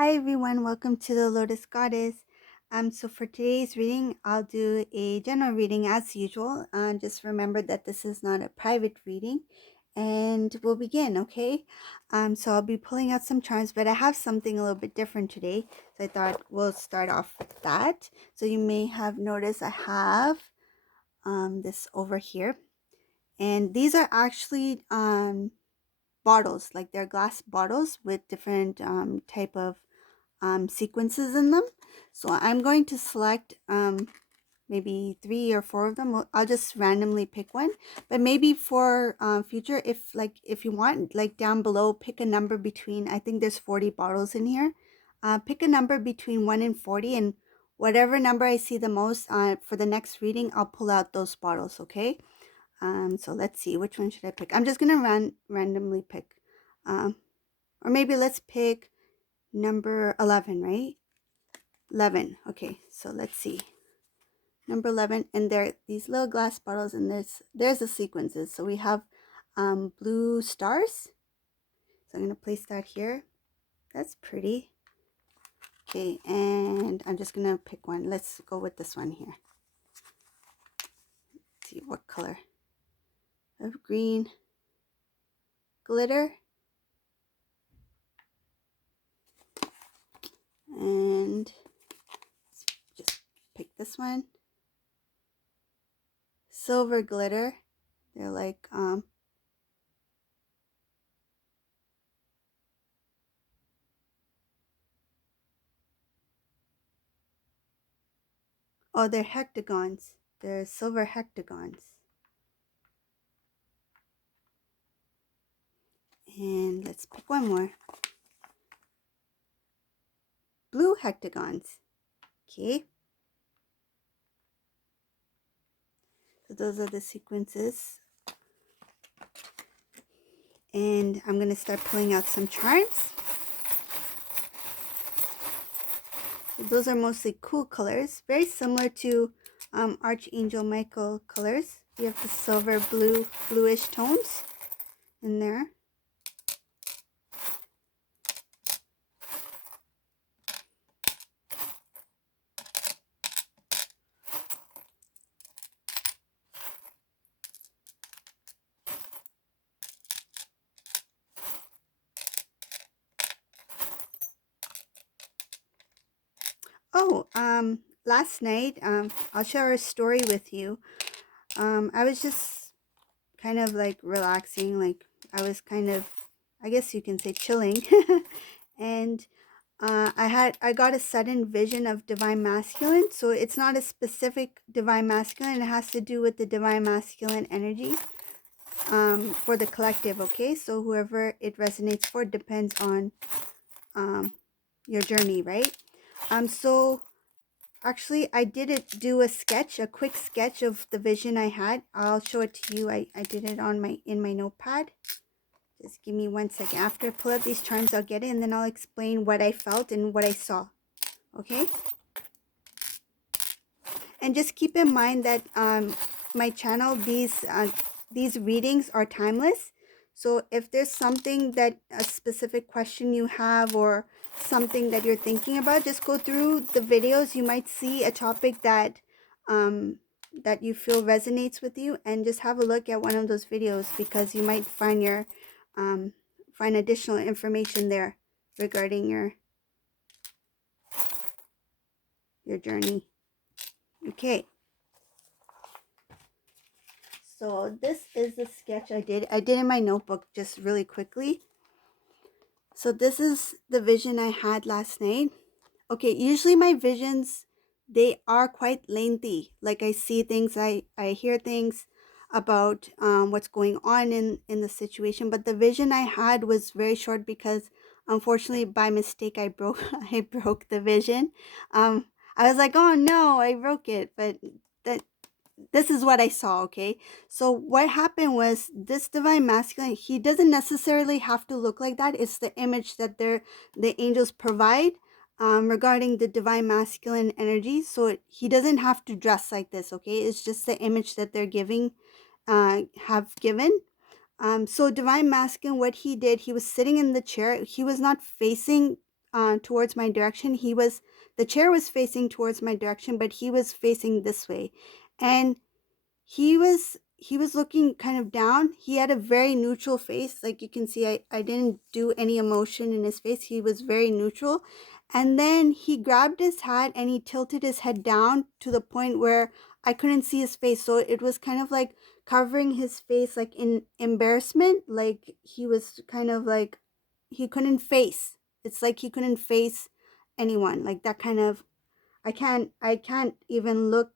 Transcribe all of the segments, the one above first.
Hi everyone, welcome to the Lotus Goddess. So for today's reading, I'll do a general reading as usual. Just remember that this is not a private reading, and we'll begin, okay? So I'll be pulling out some charms, but I have something a little bit different today, so I thought we'll start off with that. So you may have noticed I have this over here, and these are actually bottles, like they're glass bottles with different type of sequences in them. So I'm going to select maybe 3 or 4 of them. I'll just randomly pick one, but maybe for future, if you want, like down below, pick a number between, I think there's 40 bottles in here. Pick a number between 1 and 40, and whatever number I see the most for the next reading, I'll pull out those bottles, okay? So let's see, which one should I pick? I'm just gonna randomly pick, or maybe let's pick number 11, right? 11. Okay, so let's see. Number 11, and there are these little glass bottles, and there's the sequences. So we have blue stars. So I'm going to place that here. That's pretty. Okay, and I'm just going to pick one. Let's go with this one here. Let's see what color. Of green glitter. And just pick this one. Silver glitter. They're like oh, they're hectagons. They're silver hectagons. And let's pick one more. Blue hectagons. Okay. So those are the sequences. And I'm going to start pulling out some charms. So those are mostly cool colors. Very similar to Archangel Michael colors. You have the silver, bluish tones in there. Oh, last night, I'll share a story with you. I was just kind of like relaxing, like I was kind of, I guess you can say, chilling. And I got a sudden vision of divine masculine. So it's not a specific divine masculine. It has to do with the divine masculine energy for the collective. Okay, so whoever it resonates for depends on your journey, right? So actually I did do a quick sketch of the vision I had. I'll show it to you. I did it on in my notepad. Just give me 1 second. After I pull up these charms, I'll get it, and then I'll explain what I felt and what I saw. Okay? And just keep in mind that my channel, these readings are timeless. So if there's something a specific question you have or something that you're thinking about, just go through the videos. You might see a topic that that you feel resonates with you, and just have a look at one of those videos, because you might find find additional information there regarding your journey. Okay. So this is the sketch I did in my notebook just really quickly. So this is the vision I had last night. Okay, usually my visions, they are quite lengthy. Like I see things, I hear things about what's going on in the situation. But the vision I had was very short, because unfortunately by mistake I broke I broke the vision. I was like, oh no, I broke it. But that this is what I saw, okay? So what happened was, this divine masculine, he doesn't necessarily have to look like that. It's the image that the angels provide regarding the divine masculine energy. So he doesn't have to dress like this, okay? It's just the image that they're giving, have given. So divine masculine, what he did, he was sitting in the chair. He was not facing towards my direction. The chair was facing towards my direction, but he was facing this way. And he was looking kind of down. He had a very neutral face. Like you can see, I didn't do any emotion in his face. He was very neutral. And then he grabbed his hat and he tilted his head down to the point where I couldn't see his face. So it was kind of like covering his face, like in embarrassment. Like he was kind of like he couldn't face. It's like he couldn't face anyone. Like that kind of I can't even look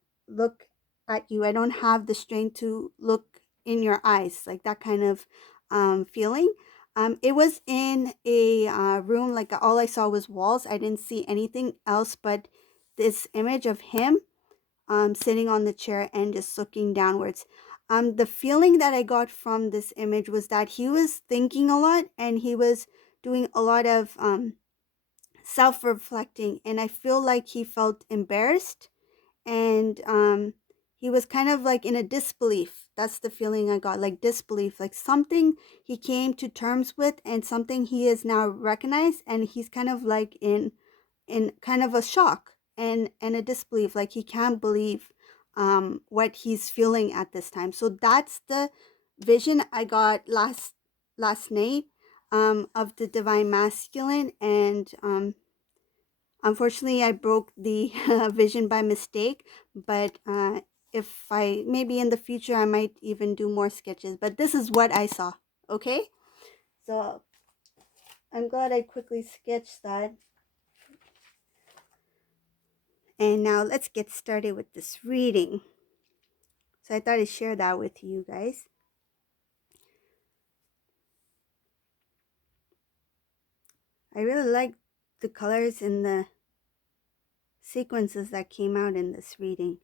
at you. I don't have the strength to look in your eyes, like that kind of feeling. It was in a room, like all I saw was walls. I didn't see anything else but this image of him sitting on the chair and just looking downwards. The feeling that I got from this image was that he was thinking a lot and he was doing a lot of self reflecting, and I feel like he felt embarrassed, and he was kind of like in a disbelief. That's the feeling I got, like disbelief, like something he came to terms with and something he is now recognized, and he's kind of like in kind of a shock and a disbelief, like he can't believe what he's feeling at this time. So that's the vision I got last night of the divine masculine. And unfortunately, I broke the vision by mistake, but if I maybe in the future I might even do more sketches. But this is what I saw. Okay, so I'm glad I quickly sketched that. And now let's get started with this reading. So I thought I'd share that with you guys. I really like the colors and the sequences that came out in this reading.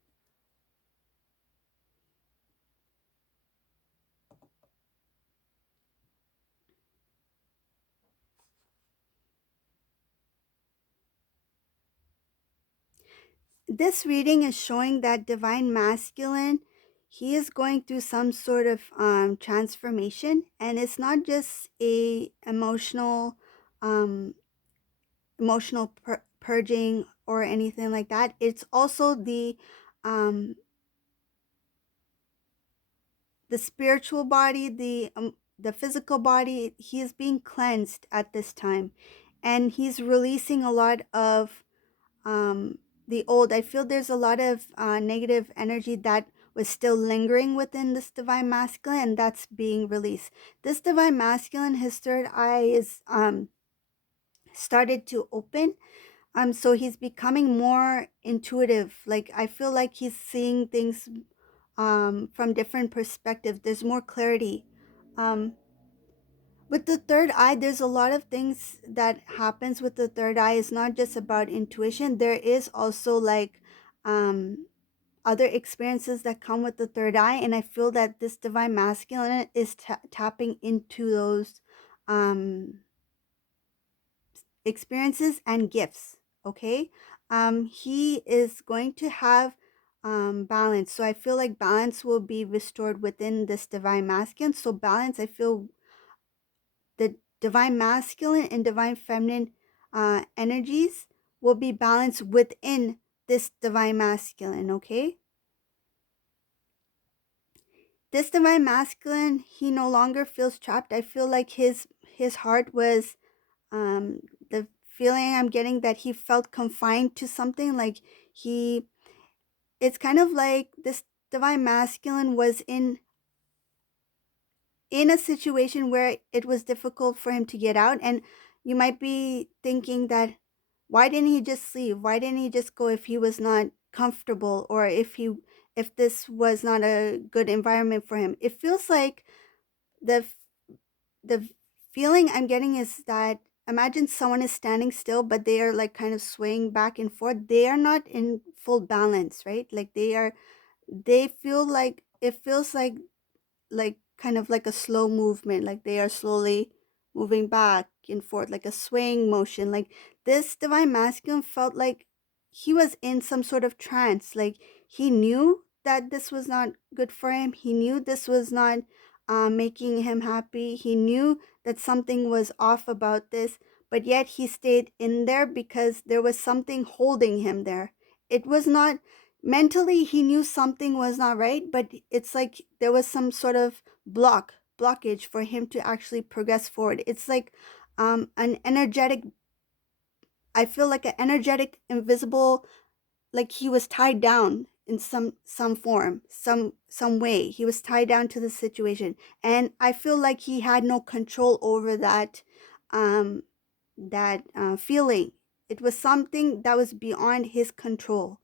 This reading is showing that divine masculine, he is going through some sort of transformation, and it's not just a um, emotional purging or anything like that. It's also um, the spiritual body, the physical body. He is being cleansed at this time, and he's releasing a lot of the old. I feel there's a lot of negative energy that was still lingering within this divine masculine, and that's being released. This divine masculine, his third eye is started to open. So he's becoming more intuitive. Like I feel like he's seeing things from different perspectives. There's more clarity. Um, with the third eye, there's a lot of things that happens with the third eye. It's not just about intuition. There is also like um, other experiences that come with the third eye, and I feel that this divine masculine is tapping into those um, experiences and gifts. Okay, he is going to have balance. So I feel like balance will be restored within this divine masculine. So balance, I feel the divine masculine and divine feminine energies will be balanced within this divine masculine. Okay, this divine masculine, he no longer feels trapped. I feel like his heart was the feeling I'm getting that he felt confined to something. Like he it's kind of like this divine masculine was in a situation where it was difficult for him to get out. And you might be thinking that, why didn't he just leave? Why didn't he just go if he was not comfortable, or if this was not a good environment for him? It feels like the the feeling I'm getting is that, imagine someone is standing still but they are like kind of swaying back and forth. They are not in full balance, right? Like they feel like, it feels like kind of like a slow movement, like they are slowly moving back and forth, like a swaying motion. Like this divine masculine felt like he was in some sort of trance. Like he knew that this was not good for him. He knew this was not making him happy. He knew that something was off about this, but yet he stayed in there because there was something holding him there. It was not mentally, he knew something was not right, but it's like there was some sort of blockage for him to actually progress forward. It's like an energetic, I feel like an energetic invisible, like he was tied down in some form, some way. He was tied down to the situation, and I feel like he had no control over um that feeling. It was something that was beyond his control,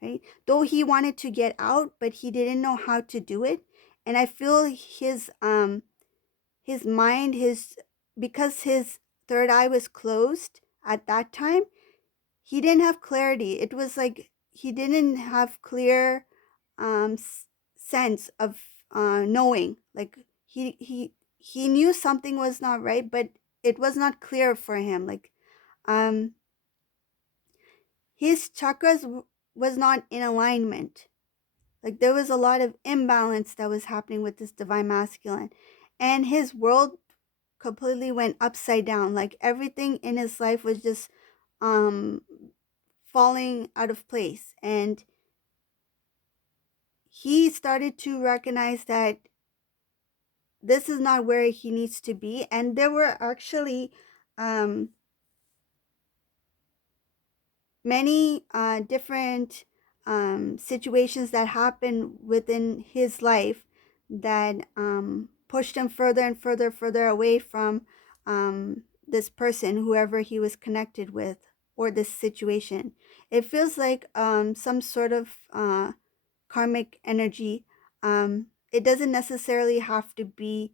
right? Though he wanted to get out, but he didn't know how to do it. And I feel his mind, his because his third eye was closed at that time, he didn't have clarity. It was like he didn't have clear sense of knowing. Like he knew something was not right, but it was not clear for him. Like um, his chakras was not in alignment. Like there was a lot of imbalance that was happening with this divine masculine, and his world completely went upside down. Like everything in his life was just um falling out of place, and he started to recognize that this is not where he needs to be. And there were actually um, many different situations that happened within his life that pushed him further and further away from this person, whoever he was connected with, or this situation. It feels like some sort of karmic energy. It doesn't necessarily have to be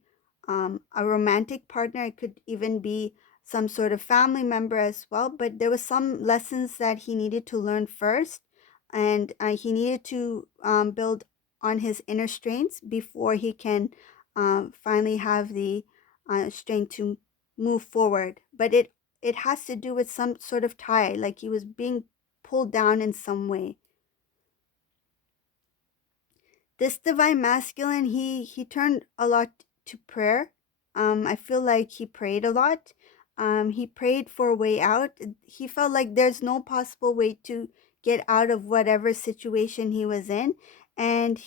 a romantic partner. It could even be some sort of family member as well. But there was some lessons that he needed to learn first, and he needed to build on his inner strengths before he can finally have the strength to move forward. But it has to do with some sort of tie, like he was being pulled down in some way. This divine masculine, he turned a lot to prayer. I feel like he prayed a lot. He prayed for a way out. He felt like there's no possible way to get out of whatever situation he was in, and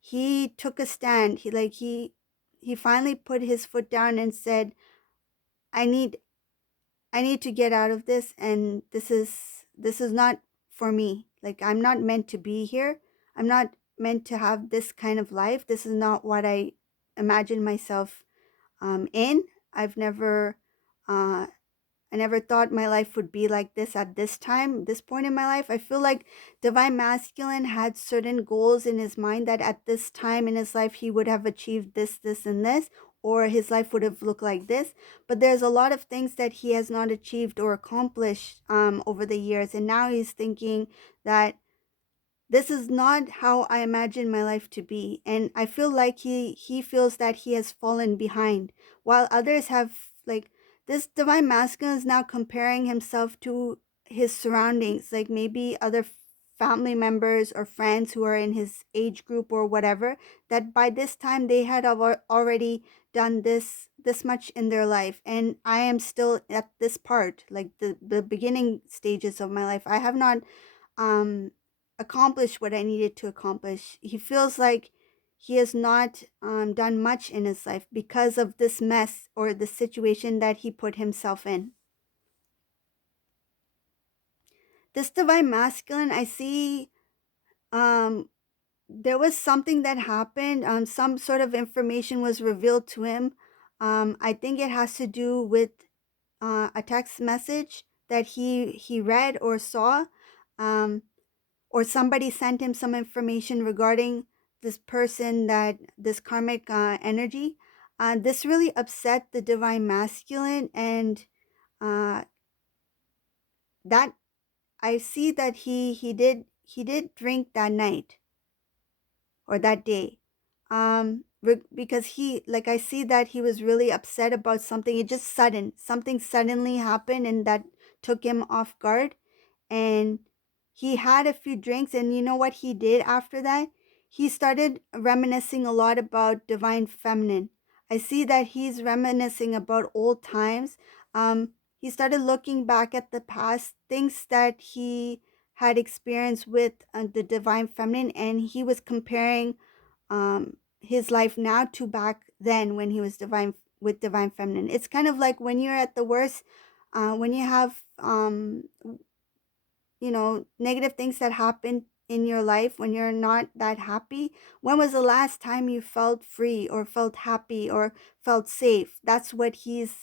he took a stand. He finally put his foot down and said, i need I need to get out of this, and this is not for me. Like I'm not meant to be here. I'm not meant to have this kind of life. This is not what I imagine myself in. I've never uh, I never thought my life would be like this at this time, this point in my life. I feel like Divine Masculine had certain goals in his mind that at this time in his life he would have achieved this, and this, or his life would have looked like this. But there's a lot of things that he has not achieved or accomplished over the years. And now he's thinking that this is not how I imagine my life to be. And I feel like he feels that he has fallen behind, while others have, like, this divine masculine is now comparing himself to his surroundings, like maybe other family members or friends who are in his age group or whatever, that by this time they had already done this much in their life, and I am still at this part, like the beginning stages of my life. I have not um accomplished what I needed to accomplish. He feels like he has not done much in his life because of this mess or the situation that he put himself in. This divine masculine, I see um there was something that happened. Some sort of information was revealed to him. I think it has to do with a text message that he read or saw. Um, or somebody sent him some information regarding this person, that this karmic energy. This really upset the divine masculine, and uh, that I see that he did drink that night or that day, because he, like, I see that he was really upset about something. It just something suddenly happened, and that took him off guard, and he had a few drinks. And you know what he did after that? He started reminiscing a lot about divine feminine. I see that he's reminiscing about old times. he started looking back at the past, things that he had experienced with the divine feminine, and he was comparing his life now to back then when he was divine with divine feminine. It's kind of like when you're at the worst, when you have negative things that happen in your life, when you're not that happy. When was the last time you felt free or felt happy or felt safe? That's what he's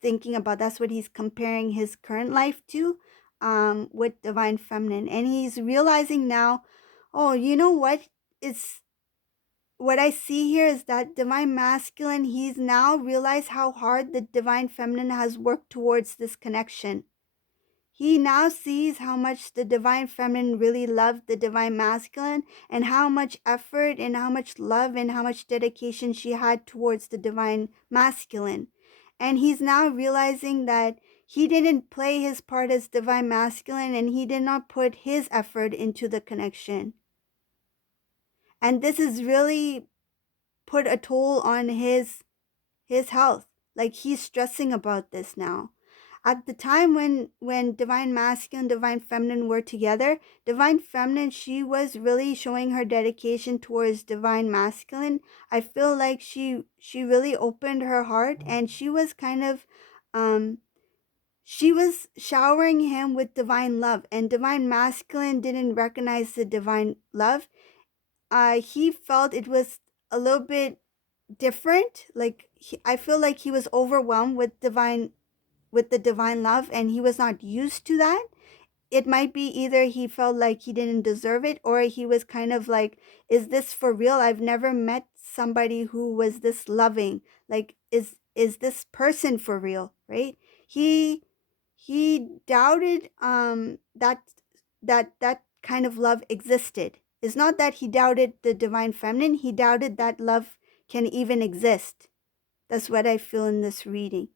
thinking about. That's what he's comparing his current life to, with divine feminine. And he's realizing now, oh, you know what? It's what I see here is that divine masculine, he's now realized how hard the divine feminine has worked towards this connection. He now sees how much the divine feminine really loved the divine masculine, and how much effort and how much love and how much dedication she had towards the divine masculine. And he's now realizing that he didn't play his part as divine masculine, and he did not put his effort into the connection. And this has really put a toll on his health. Like, he's stressing about this now. At the time when divine masculine, divine feminine were together, divine feminine, she was really showing her dedication towards divine masculine. I feel like she really opened her heart, and she was kind of she was showering him with divine love, and divine masculine didn't recognize the divine love. He felt it was a little bit different. Like, I feel like he was overwhelmed with the divine love, and he was not used to that. It might be either he felt like he didn't deserve it, or he was kind of like, is this for real? I've never met somebody who was this loving. Like, is this person for real, right? He doubted that kind of love existed. It's not that he doubted the divine feminine, he doubted that love can even exist. That's what I feel in this reading.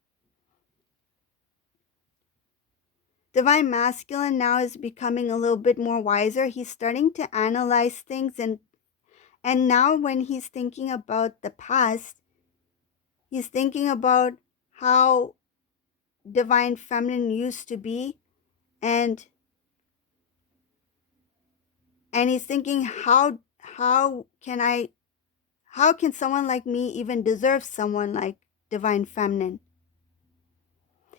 Divine masculine now is becoming a little bit more wiser. He's starting to analyze things, and now when he's thinking about the past, he's thinking about how divine feminine used to be, and he's thinking, how can I how can someone like me even deserve someone like divine feminine?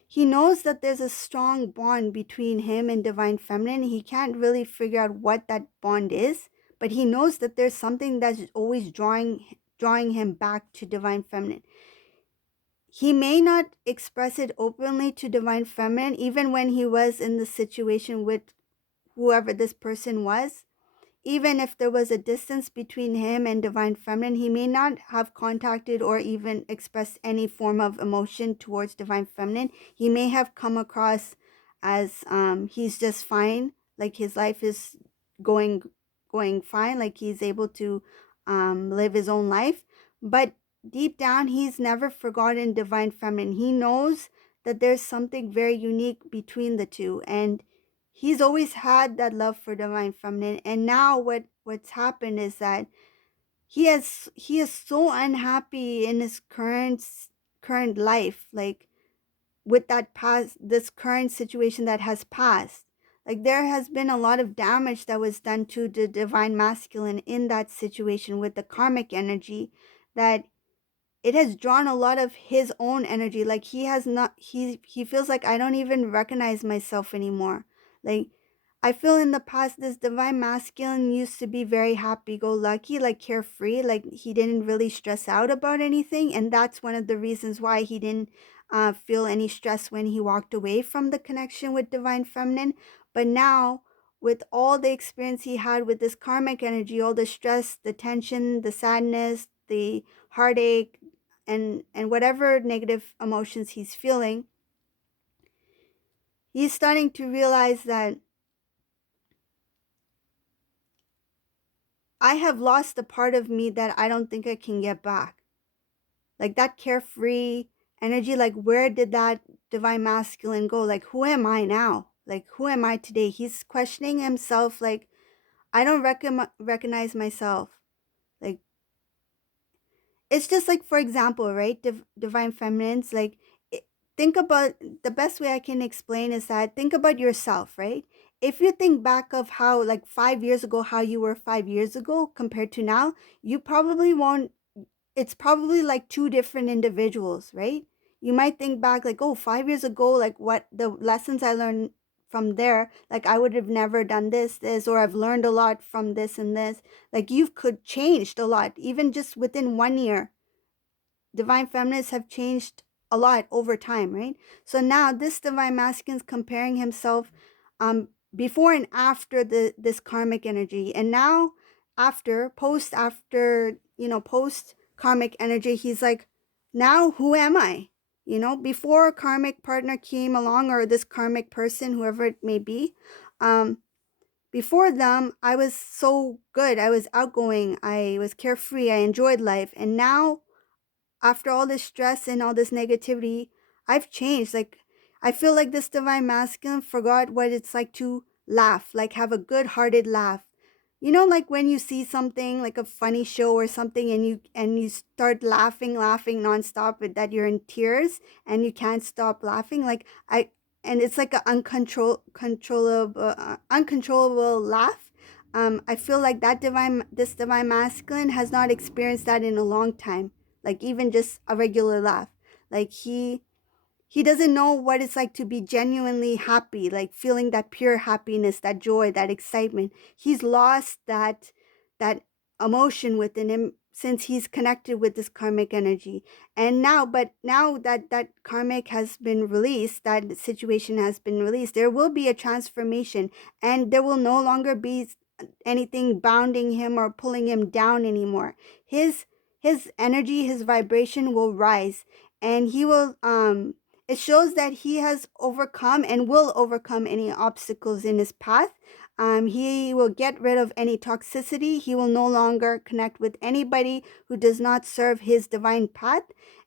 He knows that there's a strong bond between him and divine feminine. He can't really figure out what that bond is, but he knows that there's something that's always drawing him back to divine feminine. He may not express it openly to divine feminine, even when he was in the situation with whoever this person was. Even if there was a distance between him and divine feminine, he may not have contacted or even expressed any form of emotion towards divine feminine. He may have come across as he's just fine, like his life is going fine, like he's able to live his own life. But deep down, he's never forgotten divine feminine. He knows that there's something very unique between the two, and he's always had that love for divine feminine. And now what's happened is that he is so unhappy in his current life, like with that past, this current situation that has passed. Like, there has been a lot of damage that was done to the divine masculine in that situation with the karmic energy, that it has drawn a lot of his own energy. Like, he feels like, I don't even recognize myself anymore. Like, I feel in the past, this divine masculine used to be very happy-go-lucky, like carefree, like he didn't really stress out about anything. And that's one of the reasons why he didn't feel any stress when he walked away from the connection with divine feminine. But now, with all the experience he had with this karmic energy, all the stress, the tension, the sadness, the heartache, and whatever negative emotions he's feeling, he's starting to realize that I have lost a part of me that I don't think I can get back. Like, that carefree energy, like, where did that divine masculine go? Like, who am I now? Like, who am I today? He's questioning himself, like, I don't recognize myself. Like, it's just like, for example, right? Divine feminines, like, think about, the best way I can explain is that think about yourself, right? If you think back of how, like 5 years ago, how you were 5 years ago compared to now, you probably won't, it's probably like two different individuals, right? You might think back like, oh, 5 years ago, like what the lessons I learned from there, like I would have never done this, or I've learned a lot from this and this. Like you've could changed a lot, even just within 1 year. Divine feminists have changed a lot over time, right? So now this divine masculine is comparing himself before and after this karmic energy. And now after, post karmic energy, he's like, now who am I? Before karmic partner came along, or this karmic person, whoever it may be, before them, I was so good. I was outgoing. I was carefree. I enjoyed life. And now, after all this stress and all this negativity, I've changed. Like, I feel like this divine masculine forgot what it's like to laugh, like have a good hearted laugh. Like when you see something like a funny show or something, and you start laughing nonstop, with that you're in tears and you can't stop laughing. Like I and it's like an uncontrollable laugh. I feel like this divine masculine has not experienced that in a long time, like even just a regular laugh. Like he doesn't know what it's like to be genuinely happy, like feeling that pure happiness, that joy, that excitement. He's lost that emotion within him since he's connected with this karmic energy. And now, but now that karmic has been released, that situation has been released, there will be a transformation, and there will no longer be anything bounding him or pulling him down anymore. His energy, his vibration will rise, and he will it shows that he has overcome and will overcome any obstacles in his path. He will get rid of any toxicity. He will no longer connect with anybody who does not serve his divine path.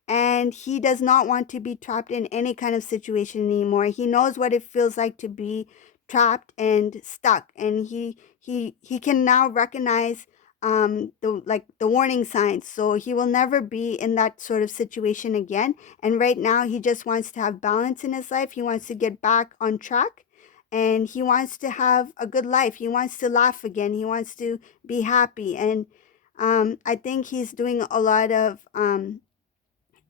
And he does not want to be trapped in any kind of situation anymore. He knows what it feels like to be trapped and stuck. And he can now recognize the warning signs. So he will never be in that sort of situation again. And right now, he just wants to have balance in his life. He wants to get back on track, and he wants to have a good life. He wants to laugh again. He wants to be happy. And I think he's doing a lot of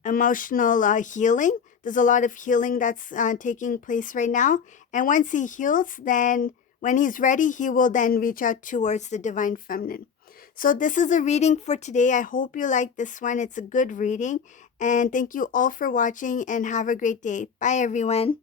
emotional healing. There's a lot of healing that's taking place right now. And once he heals, then when he's ready, he will then reach out towards the divine feminine. So this is a reading for today. I hope you like this one. It's a good reading. And thank you all for watching, and have a great day. Bye, everyone.